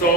100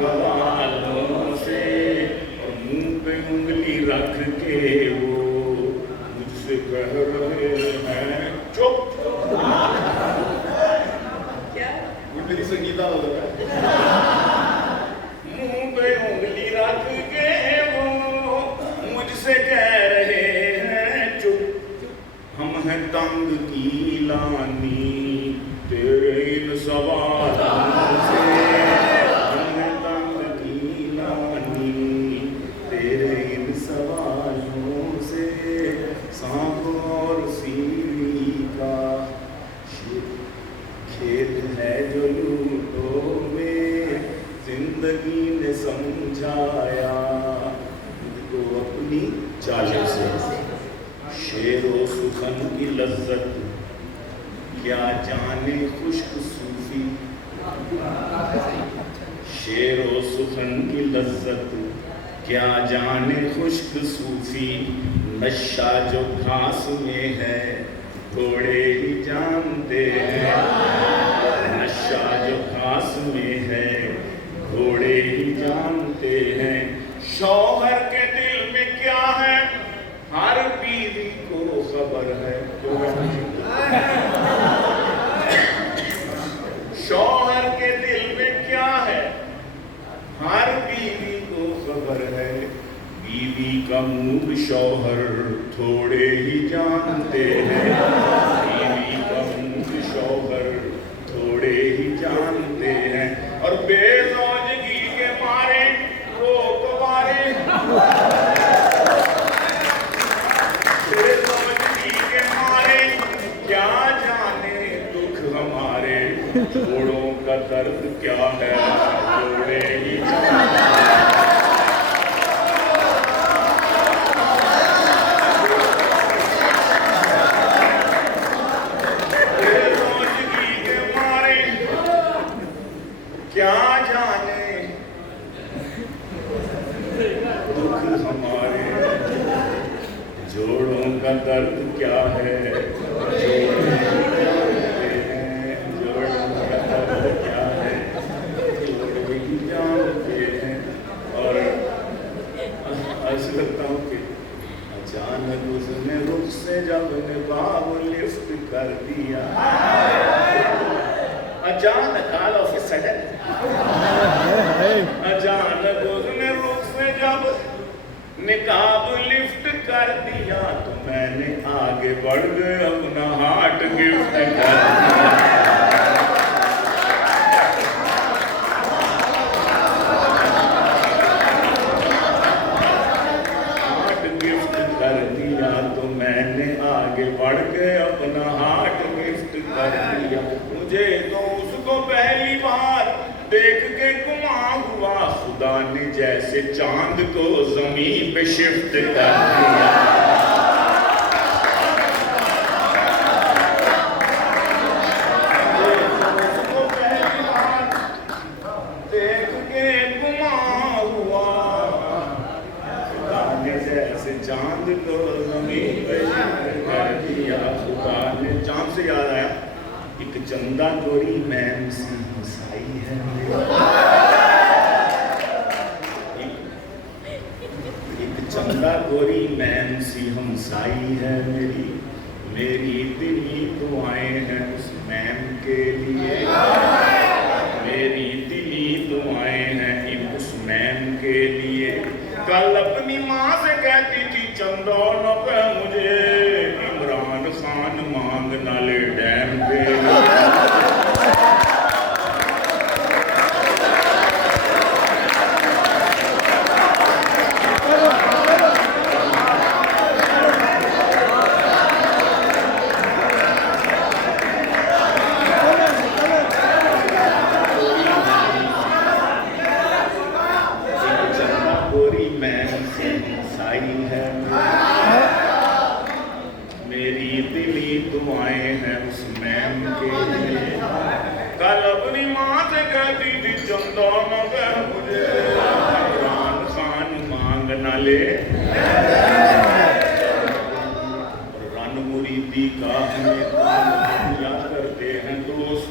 حوالوں سے، اور منہ پہ انگلی رکھ کے وہ مجھ سے کہہ رہے ہیں چپ. میری سنگیتا ہو رہا ہے. منہ پہ انگلی رکھ کے وہ مجھ سے کہہ رہے ہیں چپ. ہم ہیں تنگ کی لانی تیرے ان سوالوں سے، ہم ہیں تنگ کی لانی تیرے ان سوالوں سے. سانپ اور سیڑھی کا کھیل ہے جو لوٹوں میں زندگی نے سمجھایا مجھ کو اپنی چال سے. شعر و سخن کی لذت کیا جانے خشک صوفی، شعر و سخن کی لذت کیا جانے خشک صوفی. نشہ جو گھاس میں ہے گھوڑے ہی جانتے ہیں، نشہ جو گھاس میں ہے گھوڑے ہی جانتے ہیں. شوہر کے دل میں کیا ہے ہر بیوی کو خبر ہے. شوہر کے دل میں کیا ہے ہر بیوی کو خبر ہے. بیوی کا موڈ شوہر تھوڑے ہی جانتے ہیں، بیوی کا موڈ شوہر تھوڑے ہی جانتے ہیں. اور بے زوجگی کے مارے وہ کبارے، بے زوجگی کے مارے کیا جانے دکھ ہمارے. جوڑوں کا درد کیا ہے جوڑے ہی جانتے ہیں. کیا جانے دکھ ہمارے، جوڑوں کا درد کیا ہے جوڑے جوڑوں کا درد کیا ہے جوڑے ہی جانتے ہیں. اور ایسے لگتا ہوں کہ اچانک اس نے رخ سے جب نقاب لفٹ کر دیا، اچانک آل آف اے سڈن، اچانک اس نے رخ سے جب نقاب لفٹ کر دیا تو میں نے آگے بڑھ گئے اپنا ہارٹ گفٹ کر دیا. ہارٹ گفٹ کر دیا تو میں نے آگے بڑھ گئے اپنا ہارٹ گفٹ کر دیا. مجھے تو اس کو پہلی بار دیکھ کے گما ہوا خدا نے جیسے چاند کو زمین پہ شفٹ کر دیا. اس کو پہلی بار دیکھ کے گما ہوا خدا نے جیسے چاند کو زمین پہ شفٹ کر دیا. خدا نے چاند سے یاد آیا ایک چندہ گوری میم سی ہمسائی ہے، ایک چندہ گوری میم سی ہمسائی ہے میری. میری دلی دعائیں ہیں اس میم کے لیے، میری دلی دعائیں ہیں اس میم کے لیے. کل اپنی ماں سے کہتی تھی چندہ نہ کہ مجھے عمران خان مانگ نہ لے ڈیم پہ. میری دلی دعائیں ہیں اس میم کے لیے. کل اپنی ماں سے کہتی تھی چندہ مگر مجھے عمران خان مانگ نہ لے. رن مریدی کا ہمیں کام کیا کرتے ہیں دوست،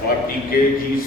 40 kg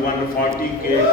140 kg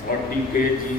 40 kg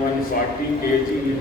140 kg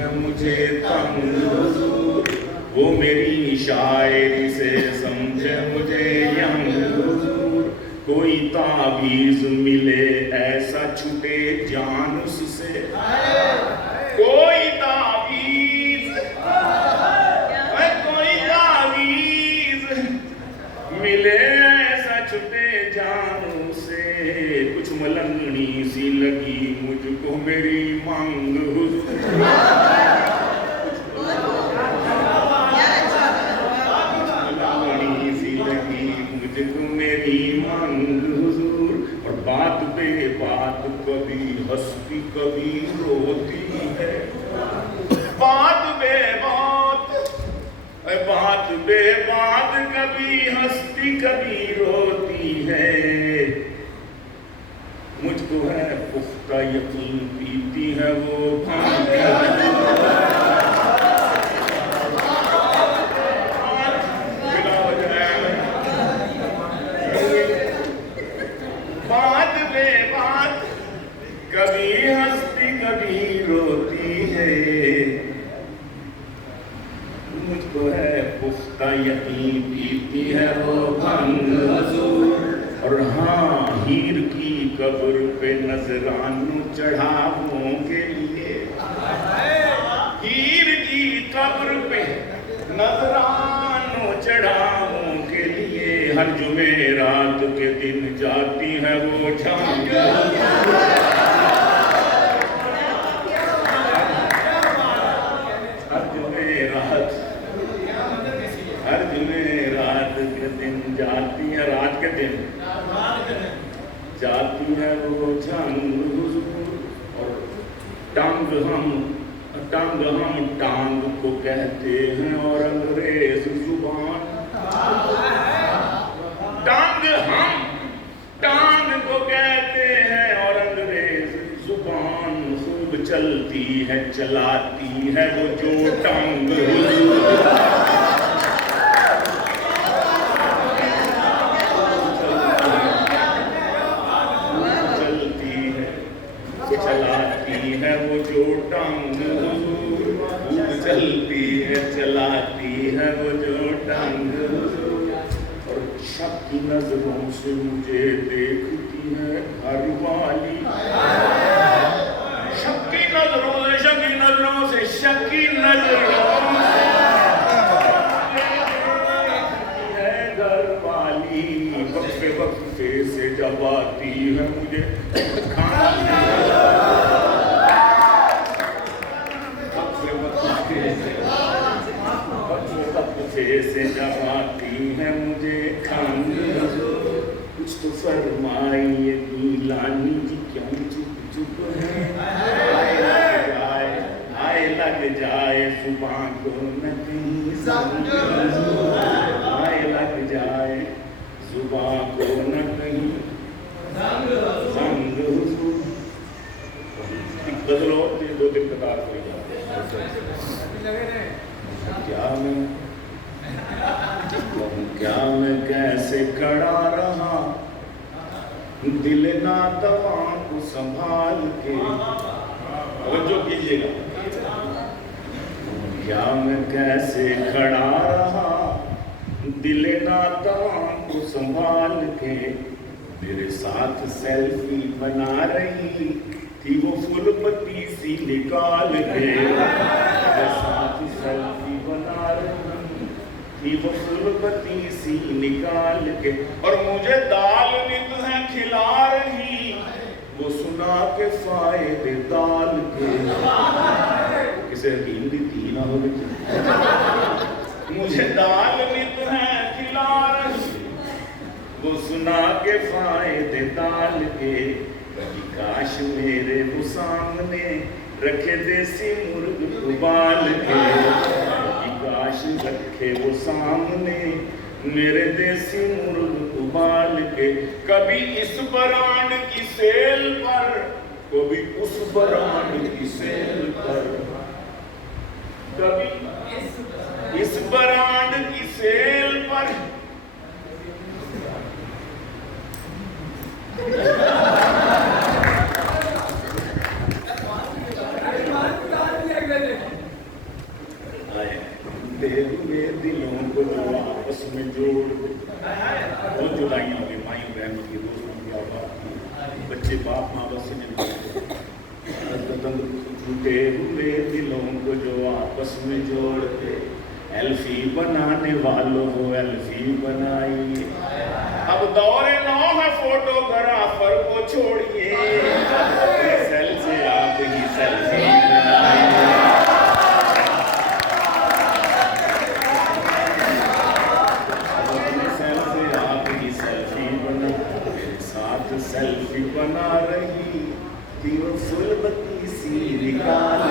ہے مجھے تنگ حضور، وہ میری شاعری سے سمجھے مجھے ینگ حضور، کوئی تعویذ ملے ایسا چھٹے جان اس سے، کوئی تعویذ ملے ایسا چھٹے جان سے، کچھ ملنگنی سی لگی مجھ کو میری مانگ حضور، ملنگنی سی لگی مجھ کو میری مانگ حضور، اور بات بے بات کبھی ہستی کبھی روتی ہے، بات بے بات کبھی ہستی کبھی روتی ہے، مجھ کو ہے پختہ یقین پیتی ہے وہ بھانگ، بات بے بات کبھی ہستی کبھی روتی ہے، مجھ کو ہے پختہ یقین پیتی ہے وہ بھنگ حضور، اور ہاں ہیر کی قبر پہ نذرانوں چڑھاووں کے لیے، ہیر کی قبر پہ نذرانوں چڑھاووں کے لیے، ہر جمعرات کے دن جاتی ہے وہ جھانگ، ہر جمعرات کے دن جاتی ہے، رات کے دن جاتی ہے وہ جھانگ حضور، اور ٹانگ ہم ٹانگ کو کہتے ہیں اور انگریز زبان، ٹانگ کو کہتے ہیں اور انگریز زبان، خوب چلتی ہے چلاتی ہے وہ جو ٹانگ حضور، چلاتی ہے وہ جو ٹانگ حضور، خوب چلتی ہے چلاتی ہے وہ جو ٹانگ حضور، اور شک کی نظروں سے مجھے دیکھتی ہے گھر والی، شک کی نظروں سے ہے گھر والی، وقفے سے جب آتی ہے مجھے کھانا، سے جب آتی ہے مجھے کھانے، کچھ تو فرمائیے گیلانی جی کیوں چپ چپ ہے، آئے لگ جائے صبح کو نہ کہیں زنگ، آئے لگ جائے صبح کو نہ کہیں زنگ حضور، ایک غزل ہوتی ہے 2 دن قطار کوئی کیا میں کیسے کھڑا رہا دل ناتواں کو سنبھال کے، توجہ کیجیے گا، کیا میں کیسے کھڑا رہا دل ناتواں کو سنبھال کے، میرے ساتھ سیلفی بنا رہی تھی وہ پھول پتی سی نکال کے، میرے ساتھ سیلفی بنا رہی تھی وہ پھول پتی سی نکال کے، اور مجھے دال نت ہے کھلا رہی وہ سنا کے فائدے دال کے، کسے یقین بھی تھی نہ ہو مجھے دال نت ہے کھلا رہی وہ سنا کے فائدے دال کے، کاش میرے وہ سامنے رکھے دیسی مرغ ابال کے، کاش رکھے وہ سامنے میرے دیسی مرغ ابال کے، کبھی اس برانڈ کی سیل پر کبھی اس برانڈ کی سیل پر، کبھی اس برانڈ کی سیل پر، ٹوٹے ہوئے دلوں کو جو آپس میں جوڑ دے. بہت جدائیاں ہو گئی مائیں بہنوں کی, دوستوں کی, اولاد کی, بچے باپ ماں باپ سے ملتے. ٹوٹے ہوئے دلوں کو جو آپس میں جوڑ دے, ایلفی بنانے والوں کو ایلفی بنائی. اب دور نو ہے فوٹوگرافر کو چھوڑیے, اپنے سیل سے آپ ہی سیلفی بنائیے. اپنے سیل سے آپ ہی سیلفی بنائیے. ساتھ سیلفی بنا رہی تھی وہ فل بتی سی نکال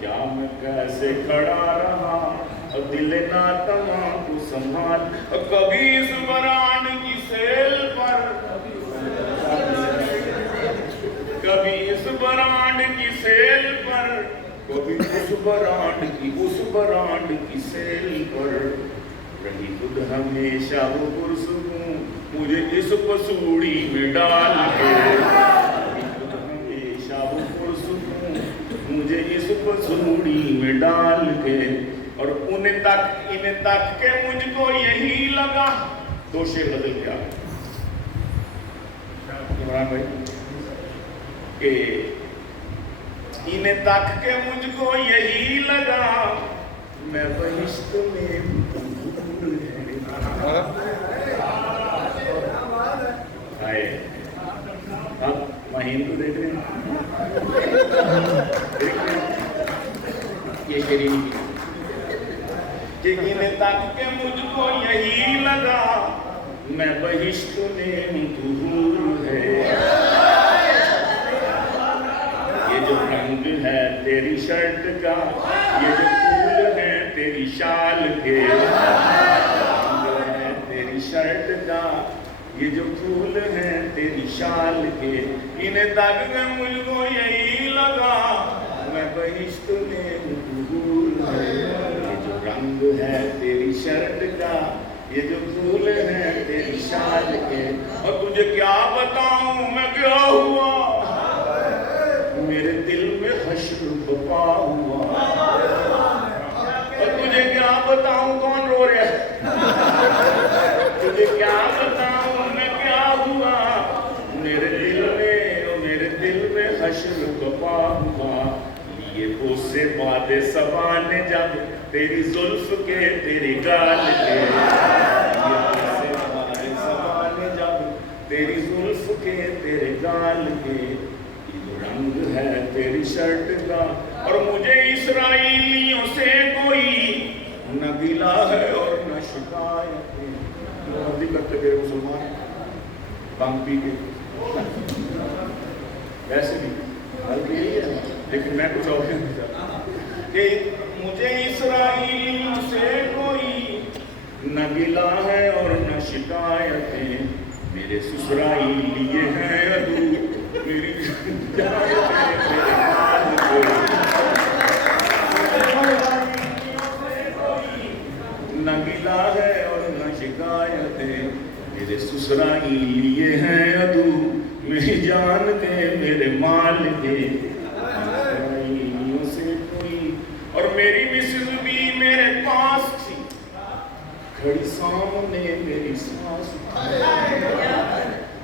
کیا میں کیسے کھڑا رہا اور دل ناتواں کو سنبھال. کبھی اس برانڈ کی سیل پر, کبھی اس برانڈ کی سیل پر, کبھی اس برانڈ کی سیل پر, رہی خود ہمیشہ وہ پرسکون مجھے اس پسوڑی میں ڈال کے. رہی خود ہمیشہ وہ پرسکون مجھے اس پسوڑی میں ڈال کے. اور انہیں تک کے مجھ کو یہی لگا. دو شعر بدل گیا عمران بھائی کہ انہیں تک کے مجھ کو یہی لگا میں بہشت میں آئے. اب مہین کو دیکھ رہے ہیں, یہ شریف کی کہ انہیں تک کے مجھ کو یہی لگا میں بہشت میں حضور ہے. یہ جو رنگ ہے تیری شرٹ کا, یہ جو پھول ہے تیری شال کے, رنگ ہے تیری شرٹ کا, یہ جو پھول ہے تیری شال کے, انہیں تک کے مجھ کو یہی لگا میں بہشت میں حضور ہے. رنگ ہے تیری شرٹ کا, یہ جو پھول ہیں تیری شال کے. اور تجھے کیا بتاؤں میں کیا ہوا, میرے دل میں حشر بپا ہوا. اور تجھے کیا بتاؤں, کون رو رہا ہے, تجھے کیا بتاؤں میں کیا ہوا, میرے دل میں حشر بپا ہوا. یہ بوسے باد سبا نے جب تیری زلف کے تیری گال کے, یہ بوسے باد سبا نے جب تیری زلف کے تیرے گال کے, یہ جو رنگ ہے تیری شرٹ کا. اور مجھے اسرائیلیوں سے کوئی نہ گلا ہے اور نہ شکایت. بندی کرتے میرے مسلمان بم پی کے ایسے بھی حل یہی ہے, لیکن میں کچھ اور نہیں چاہتا کہ مجھے اسرائیلیوں سے کوئی نہ گلا ہے اور نہ شکایتیں. میرے سسرائی یہ ہیں ادو میری نہ گلا ہے اور نہ شکایتیں. میرے سسرائی یہ ہیں ادو میری جان کے میرے مال کے. سے کوئی اور میری مسز بھی میرے پاس تھی, کھڑی سامنے میری ساس تھی.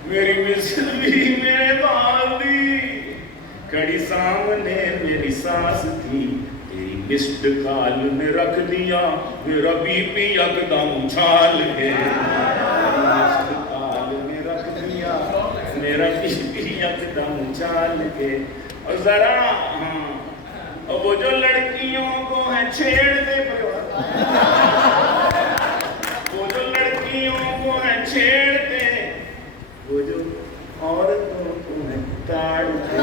میری مسز بھی میرے پاس تھی, کھڑی سامنے میری ساس تھی. تیری مسڈ کال میں رکھ دیا میرا بی پی یکدم اچھال کے. مسڈ کال میں رکھ دیا میرا بی پی یکدم اچھال کے. اور ذرا اور وہ جو لڑکیوں کو ہیں چھیڑتے, وہ جو لڑکیوں کو ہیں چھیڑتے, وہ جو عورتوں کو ہیں تاڑتے,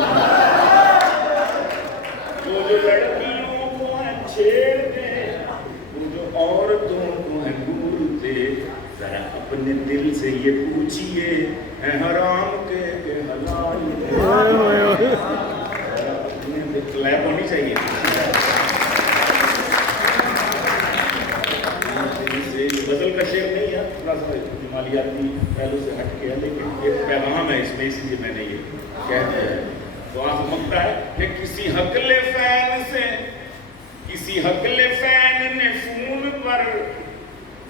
وہ جو لڑکیوں کو ہیں چھیڑتے, وہ جو عورتوں کو ہیں گورتے. ذرا اپنے دل سے یہ پوچھئے ہے حرام کے کہ حلال کے. لیب ہونی چاہیے. غزل کا شعر نہیں ہے, تھوڑا سا جمالیاتی پہلو سے ہٹ کے ہے, لیکن یہ پیغام ہے اس میں, اس لیے میں نے یہ کہہ دیا ہے. تو آپ مانگتا ہے کہ کسی حقل فین سے کسی حقل فین نے فون پر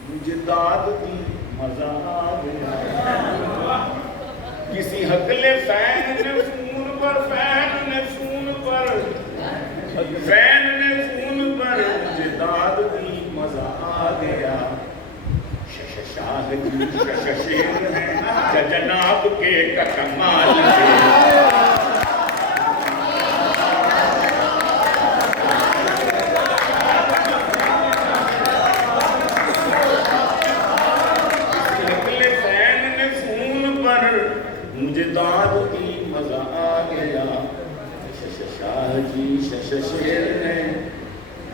مجھے داد دی مزہ آ گیا کسی حقل فین نے فون پر فین نے فون پر مجھے داد دی مزہ آ گیا شاہ جی شیر ہے جناب کے کمال مجھے داد کی مزہ آ گیا شاہ جی شیر ہے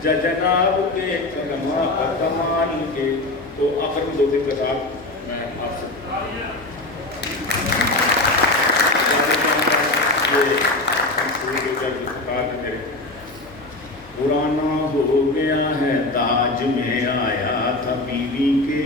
جناب کے کمال کے تو آخر میں دو دن کا ساتھ میں آپ سے پرانا ہو گیا ہے تاج میں آیا تھا بیوی کے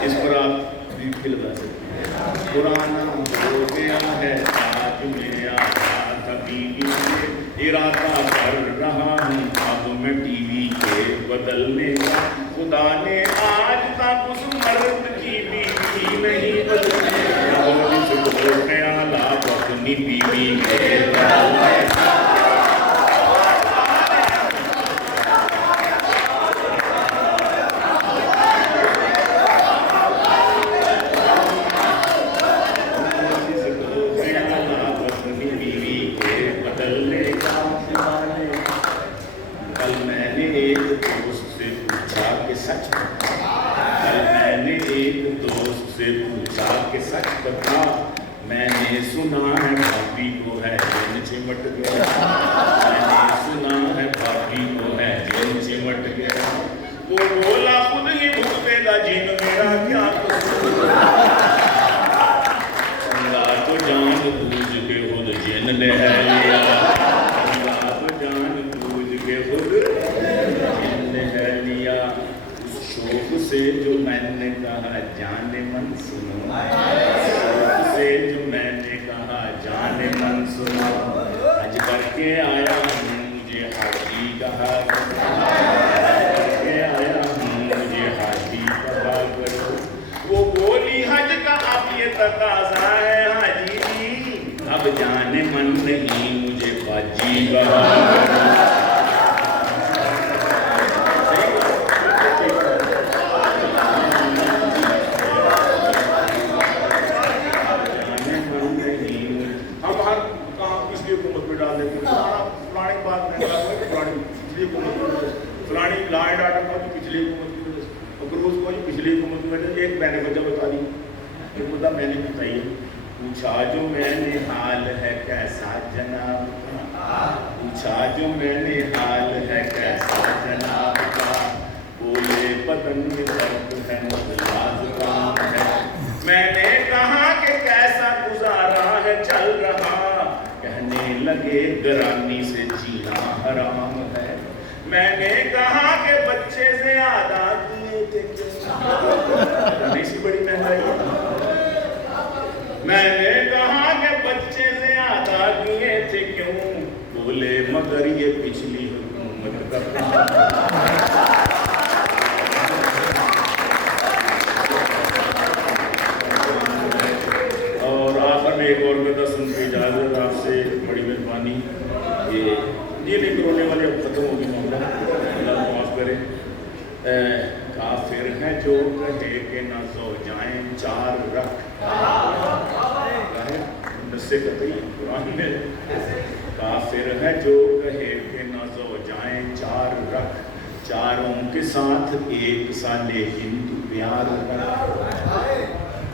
اس پر آپ بھی کھلوا سکتے ہیں پرانا ہو گیا ہے تاج میں آیا تھا بیوی کے ارادہ کر رہا ہوں اب میں ٹی وی کے بدلنے کا خدا نے آج تک اس مرد کی بیوی نہیں بدلنے خیالات اپنی بیوی کے بدلنے میں نے سنا ہے بھابھی کو ہے جن چمٹ گیا میں نے سنا ہے بھابھی کو ہے جن چمٹ گیا وہ بولا خود ہی بھگتے گا جن میرا کیا قصور چنگا تو جان بوجھ کے خود جن نے ہے لیا چنگا تو جان بوجھ کے خود جن نے ہے لیا اس شوق سے جو میں نے کہا جان من سنو جو میں نے کہا جان من سنو حج کر کے آیا ہوں مجھے حاجی کہا کر کے آیا ہوں مجھے حاجی کہا کرو وہ بولی حج کا اب یہ تقاضا ہے حاجی جی اب جان من نہیں مجھے باجی کہا کرو فلانی لا اینڈ آرڈر پہنچی پچھلی حکومت کی وجہ سے کروز پہنچی پچھلی حکومت کی وجہ سے ایک میں نے وجہ بتا دی ایک مدعا میں نے بتائی پوچھا جو میں نے حال ہے کیسا جناب کا پوچھا جو میں نے حال ہے کیسا جناب کا بولے بدن میں درد ہے مدلاز کام ہے میں نے کہا کہ کیسا گزارا ہے چل رہا کہنے لگے گرانی سے جینا حرام ہے میں نے کہا کہ بچے سے آدھا کیے تھے نہیں سی بڑی مہنگائی میں نے کہا کہ بچے سے آدھا کیے تھے کیوں بولے مگر یہ پچھلی حکومت کا اور آخر میں ایک اور قطعہ سن کے اجازت آپ سے بڑی مہربانی یہ نہیں کرونے والے اب ختم ہوگی معاملہ اللہ معاف کرے کافر ہے جو کہے کہ نہ زوجائیں چار رکھ نص قطعی قرآن میں کافر ہے جو کہے کہ نہ زوجائیں چار رکھ چاروں کے ساتھ ایک سا لیکن تو پیار رکھ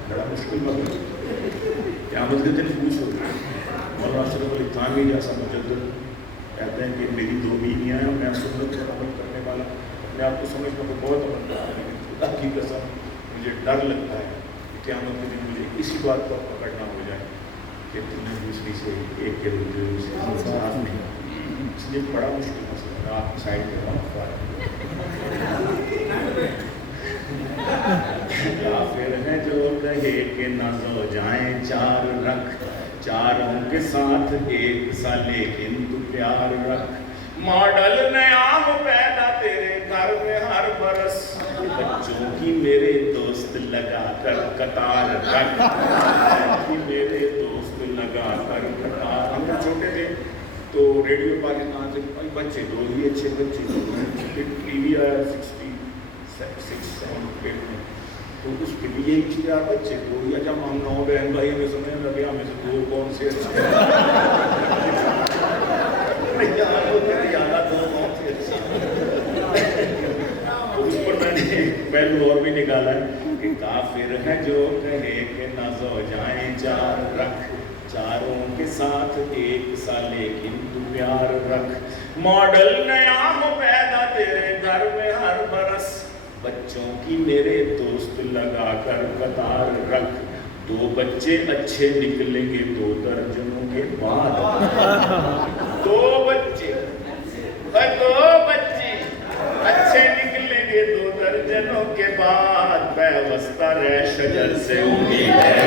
بڑا مشکل مطلب قیامت کے دن پوچھو مولانا اشرف علی تھانوی جیسا مجدد کہتے ہیں کہ میری دو بیویاں ہیں اور میں سنت پر عمل کرنے والا اپنے آپ کو سمجھنے کو بہت عمل کرتا ہوں خدا کی قسم مجھے ڈر لگتا ہے کہ قیامت کے دن مجھے اسی بات پر پکڑنا ہو جائے کہ تم نے دوسری سے ایک کے دوسرے سے انصاف نہیں اس لیے بڑا مشکل مسئلہ ہے آپ کی سائڈ پہ کافر ہے جو کہے کہ نہ زوجائیں چار رکھ چاروں کے ساتھ ایک سا لیکن تو پیار رکھ ماڈل نیا کی میرے دوست لگا کر قطار رکھ، کی میرے دوست لگا کر قطار۔ ہم جب چھوٹے تھے تو ریڈیو پاکستان سے بچے دو ہی اچھے بچے دو، ٹی وی آیا 66 میں، تو اس پہ بھی یہی اشتہار بچے دو ہی، جب ہم 9 بہن بھائی ہمیں سننے لگے ہمیں سے دو کون سے اچھے اس پر میں نے پہلو اور بھی نکالا ہے کہ کافر ہے جو کہے کہ نہ زوجائیں چار رکھ، چاروں کے ساتھ ایک سا لیکن تو پیار رکھ، ماڈل نیا ہو پیدا تیرے گھر میں ہر برس، بچوں کی میرے دوست لگا کر قطار رکھ، 2 بچے اچھے نکلیں گے 2 درجنوں کے بعد، 2 بچے اچھے نکلیں گے 2 درجنوں کے بعد، پیوستہ رہ شجر سے امید ہے